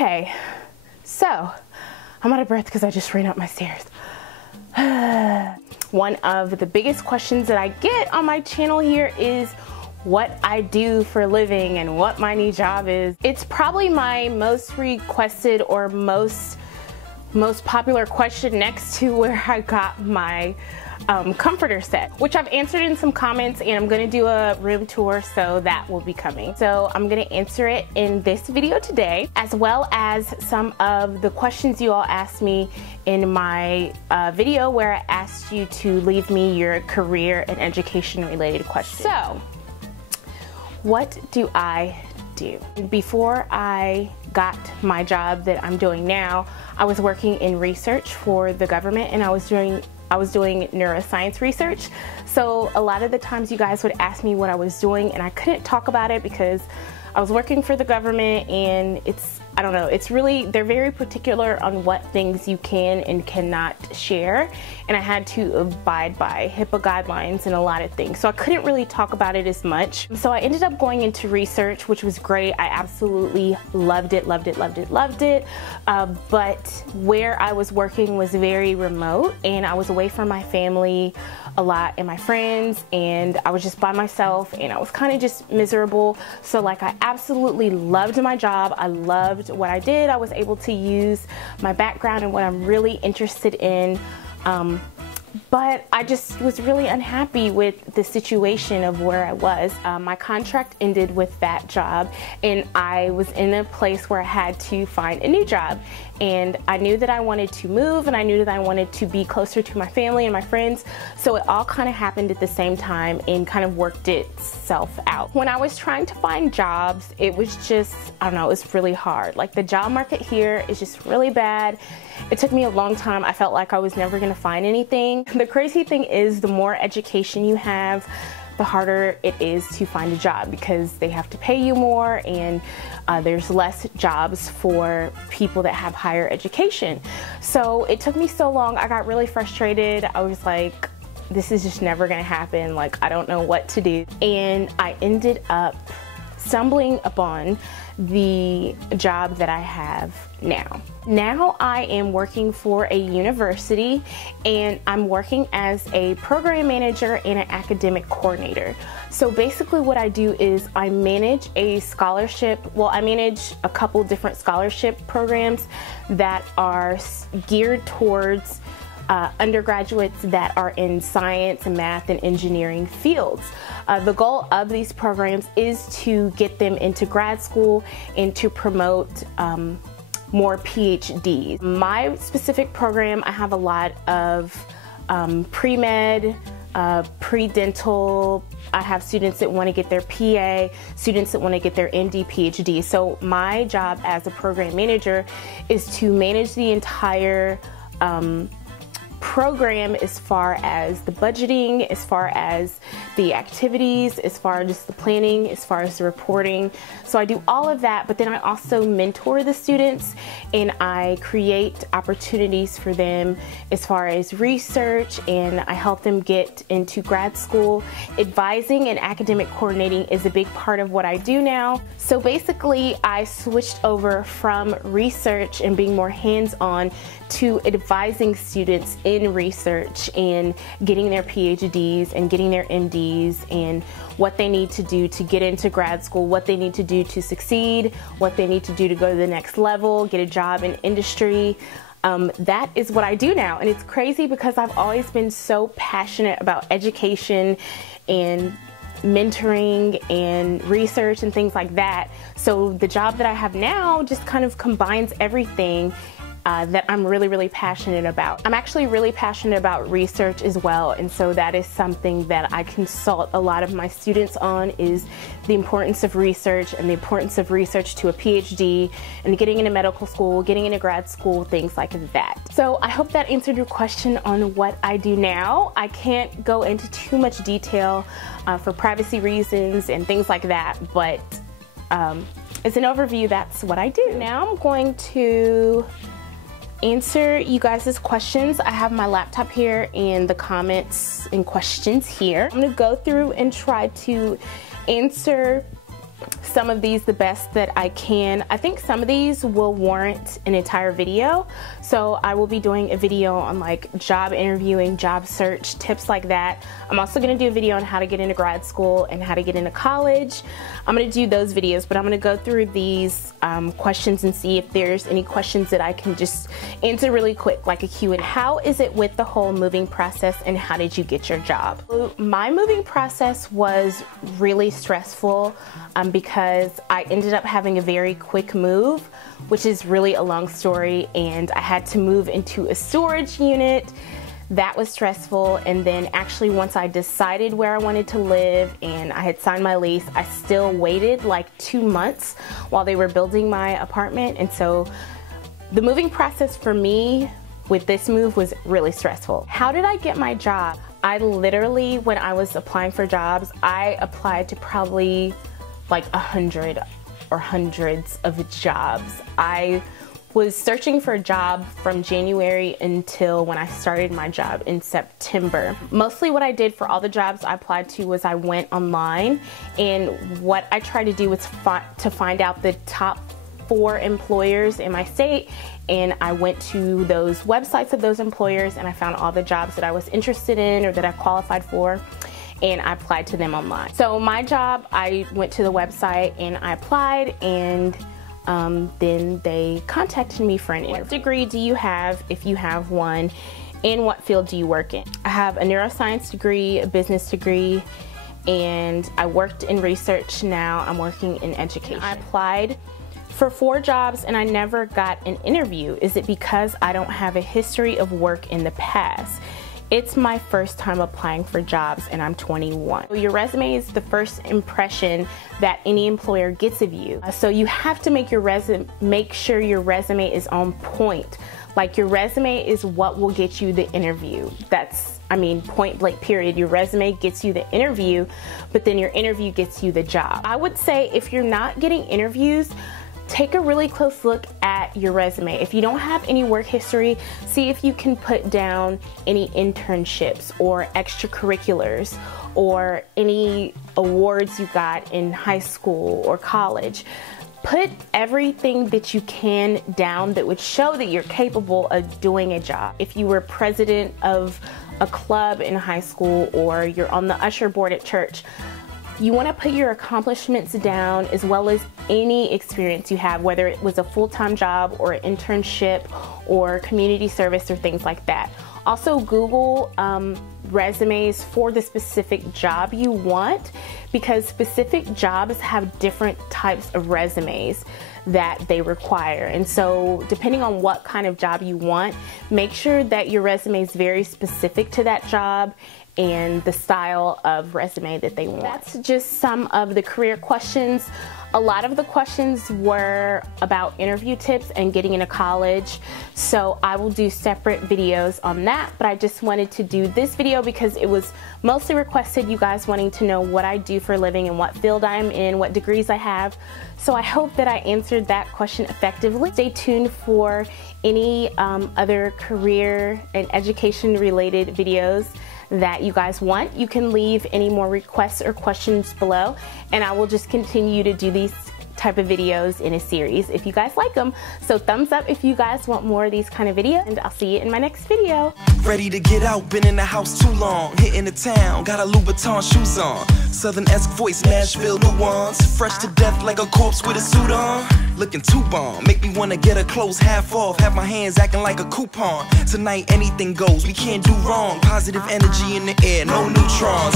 Okay, so I'm out of breath because I just ran up my stairs. One of the biggest questions that I get on my channel here is what I do for a living and what my new job is. It's probably my most requested or most popular question next to where I got my comforter set, which I've answered in some comments, and I'm gonna do a room tour, so that will be coming. So I'm gonna answer it in this video today, as well as some of the questions you all asked me in my video where I asked you to leave me your career and education related questions. So, what do I do? Before I got my job that I'm doing now, I was working in research for the government, and I was doing neuroscience research. So a lot of the times you guys would ask me what I was doing, and I couldn't talk about it because I was working for the government, and I don't know, they're very particular on what things you can and cannot share, and I had to abide by HIPAA guidelines and a lot of things, so I couldn't really talk about it as much. So I ended up going into research, which was great. I absolutely loved it. But where I was working was very remote, and I was away from my family a lot and my friends, and I was just by myself, and I was kind of just miserable. So like, I absolutely loved my job. I loved what I did. I was able to use my background and what I'm really interested in. But I just was really unhappy with the situation of where I was. My contract ended with that job, and I was in a place where I had to find a new job. And I knew that I wanted to move, and I knew that I wanted to be closer to my family and my friends. So it all kind of happened at the same time and kind of worked itself out. When I was trying to find jobs, it was just, I don't know, it was really hard. Like, the job market here is just really bad. It took me a long time. I felt like I was never gonna find anything. The crazy thing is, the more education you have, the harder it is to find a job, because they have to pay you more, and there's less jobs for people that have higher education. So it took me so long. I got really frustrated. I was like, this is just never gonna happen. Like, I don't know what to do. And I ended up stumbling upon the job that I have now. Now I am working for a university, and I'm working as a program manager and an academic coordinator. So basically what I do is I manage a scholarship, well, I manage a couple different scholarship programs that are geared towards undergraduates that are in science and math and engineering fields. The goal of these programs is to get them into grad school and to promote more PhDs. My specific program, I have a lot of pre-med, pre-dental. I have students that want to get their PA, students that want to get their MD, PhD. So my job as a program manager is to manage the entire program, as far as the budgeting, as far as the activities, as far as just the planning, as far as the reporting. So I do all of that, but then I also mentor the students, and I create opportunities for them as far as research, and I help them get into grad school. Advising and academic coordinating is a big part of what I do now. So basically, I switched over from research and being more hands-on to advising students in research and getting their PhDs and getting their MDs, and what they need to do to get into grad school, what they need to do to succeed, what they need to do to go to the next level, get a job in industry. That is what I do now, and it's crazy because I've always been so passionate about education and mentoring and research and things like that. So the job that I have now just kind of combines everything that I'm really passionate about. I'm actually really passionate about research as well, and so that is something that I consult a lot of my students on, is the importance of research and the importance of research to a PhD and getting into medical school, getting into grad school, things like that. So I hope that answered your question on what I do now. I can't go into too much detail for privacy reasons and things like that, but as an overview, that's what I do. Now I'm going to answer you guys' questions. I have my laptop here and the comments and questions here. I'm gonna go through and try to answer some of these the best that I can. I think some of these will warrant an entire video. So I will be doing a video on like job interviewing, job search, tips like that. I'm also gonna do a video on how to get into grad school and how to get into college. I'm gonna do those videos, but I'm gonna go through these questions and see if there's any questions that I can just answer really quick, like a Q&A. How is it with the whole moving process and how did you get your job? My moving process was really stressful because I ended up having a very quick move, which is really a long story, and I had to move into a storage unit. That was stressful, and then actually once I decided where I wanted to live and I had signed my lease, I still waited like 2 months while they were building my apartment. And so the moving process for me with this move was really stressful. How did I get my job? I literally, when I was applying for jobs, I applied to probably like 100 or hundreds of jobs. I was searching for a job from January until when I started my job in September. Mostly what I did for all the jobs I applied to was I went online, and what I tried to do was to find out the top 4 employers in my state, and I went to those websites of those employers and I found all the jobs that I was interested in or that I qualified for, and I applied to them online. So my job, I went to the website and I applied, and then they contacted me for an interview. What degree do you have, if you have one? In what field do you work in? I have a neuroscience degree, a business degree, and I worked in research. Now I'm working in education. I applied for 4 jobs and I never got an interview. Is it because I don't have a history of work in the past? It's my first time applying for jobs and I'm 21. Your resume is the first impression that any employer gets of you. So you have to make sure your resume is on point. Like, your resume is what will get you the interview. That's, I mean, point blank period. Your resume gets you the interview, but then your interview gets you the job. I would say if you're not getting interviews, take a really close look at your resume. If you don't have any work history, see if you can put down any internships or extracurriculars or any awards you got in high school or college. Put everything that you can down that would show that you're capable of doing a job. If you were president of a club in high school or you're on the usher board at church, you want to put your accomplishments down as well as any experience you have, whether it was a full-time job or an internship or community service or things like that. Also, Google resumes for the specific job you want, because specific jobs have different types of resumes that they require. And so depending on what kind of job you want, make sure that your resume is very specific to that job and the style of resume that they want. That's just some of the career questions. A lot of the questions were about interview tips and getting into college, so I will do separate videos on that, but I just wanted to do this video because it was mostly requested, you guys wanting to know what I do for a living and what field I'm in, what degrees I have. So I hope that I answered that question effectively. Stay tuned for any other career and education related videos that you guys want. You can leave any more requests or questions below, and I will just continue to do these type of videos in a series if you guys like them. So thumbs up if you guys want more of these kind of videos, and I'll see you in my next video. Ready to get out, been in the house too long, hitting the town, got a Louboutin shoes on, Southern-esque voice, Nashville, New Orleans, fresh to death like a corpse with a suit on, looking too bomb, make me wanna get her clothes half off, have my hands acting like a coupon, tonight anything goes, we can't do wrong, positive energy in the air, no neutrons.